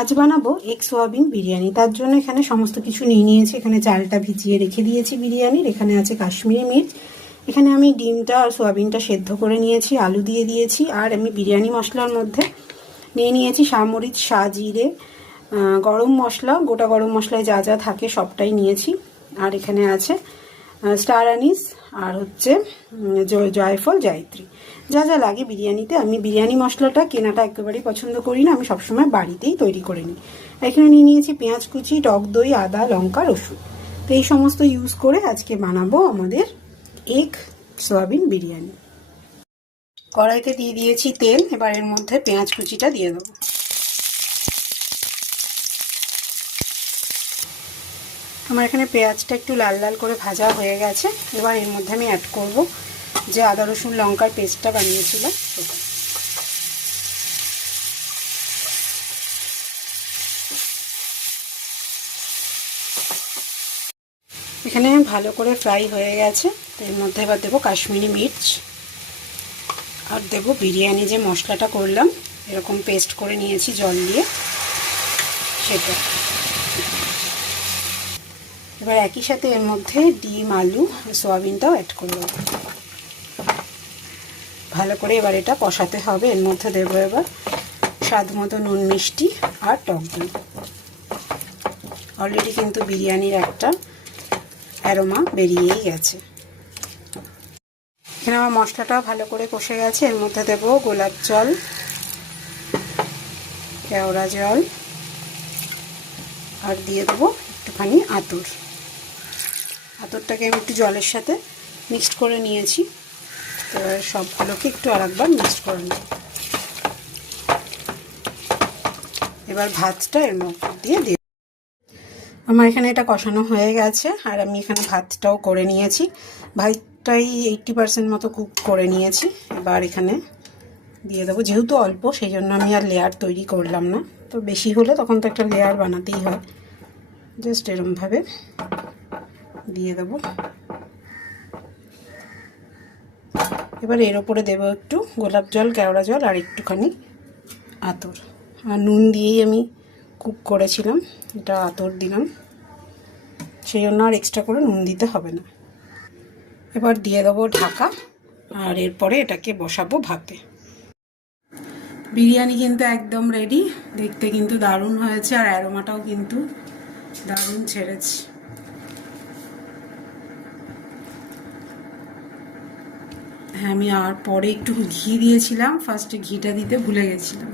আজ বানাবো egg soybean biryani. তার জন্য এখানে সমস্ত কিছু নিয়ে নিয়েছি। এখানে চালটা ভিজিয়ে রেখে দিয়েছি বিরিয়ানির। এখানে আছে কাশ্মীরি মির্চ। এখানে আমি ডিমটা আর সোয়াবিনটা সেদ্ধ করে নিয়েছি, আলু দিয়ে দিয়েছি। আর আমি বিরিয়ানি মশলার মধ্যে নিয়ে নিয়েছি সামরিচ, জিরে, গরম মশলা, গোটা গরম মশলায় যা যা থাকে সবটাই নিয়েছি। আর এখানে আছে স্টার আনিস আর হচ্ছে জয়ফল, জায়ত্রী, যা যা লাগে বিরিয়ানিতে। আমি বিরিয়ানি মশলাটা কেনাটা একেবারেই পছন্দ করি না, আমি সবসময় বাড়িতেই তৈরি করে নিই। এখানে নিয়ে নিয়েছি পেঁয়াজ কুচি, টক দই, আদা, লঙ্কা, রসুন। তো এই সমস্ত ইউজ করে আজকে বানাবো আমাদের এগ সোয়াবিন বিরিয়ানি। কড়াইতে দিয়ে দিয়েছি তেল। এবার এর মধ্যে পেঁয়াজ কুচিটা দিয়ে দেবো। আমার এখানে পেঁয়াজটা একটু লাল লাল করে ভাজা হয়ে গেছে। এবার এর মধ্যে আমি অ্যাড করব যে আদা রসুন লঙ্কার পেস্টটা বানিয়েছিলাম সেটা। এখানে ভালো করে ফ্রাই হয়ে গেছে। তো এর মধ্যে এবার দেবো কাশ্মীরি মির্চ আর দেবো বিরিয়ানি যে মশলাটা করলাম, এরকম পেস্ট করে নিয়েছি জল দিয়ে, সেটা। এবার একই সাথে এর মধ্যে ডিম, আলু, সোয়াবিনটাও অ্যাড করে দেবো। ভালো করে এবার এটা কষাতে হবে। এর মধ্যে দেবো এবার স্বাদ মতো নুন, মিষ্টি আর টক দই। অলরেডি কিন্তু বিরিয়ানির একটা অ্যারোমা বেরিয়েই গেছে। এখানে আমার মশলাটাও ভালো করে কষে গেছে। এর মধ্যে দেবো গোলাপ জল, কেওড়া জল আর দিয়ে দেবো একটুখানি আতর। আতরটাকে আমি একটু জলের সাথে মিক্সড করে নিয়েছি। তো সবগুলোকে একটু আরেকবার মিক্সড করে নিই। এবার ভাতটা এর মধ্যে দিয়ে আমার এখানে এটা কষানো হয়ে গেছে। আর আমি এখানে ভাতটাও করে নিয়েছি। ভাতটাই 80% মতো কুক করে নিয়েছি। এবার এখানে দিয়ে দেবো, যেহেতু অল্প সেই জন্য আমি আর লেয়ার তৈরি করলাম না। তো বেশি হলে তখন তো একটা লেয়ার বানাতেই হয়। জাস্ট এরমভাবে দিয়ে দেবো। এবার এর ওপরে দেবো একটু গোলাপ জল, কেওড়া জল আর একটুখানি আতর। আর নুন দিয়েই আমি কুক করেছিলাম, এটা আতর দিলাম, সেই জন্য আর এক্সট্রা করে নুন দিতে হবে না। এবার দিয়ে দেবো ঢাকা। আর এরপরে এটাকে বসাবো ভাতে। বিরিয়ানি কিন্তু একদম রেডি। দেখতে কিন্তু দারুণ হয়েছে আর অ্যারোমাটাও কিন্তু দারুণ ছেড়েছে। হ্যাঁ, আমি আর পরে একটু ঘি দিয়েছিলাম, ফার্স্টে ঘিটা দিতে ভুলে গেছিলাম।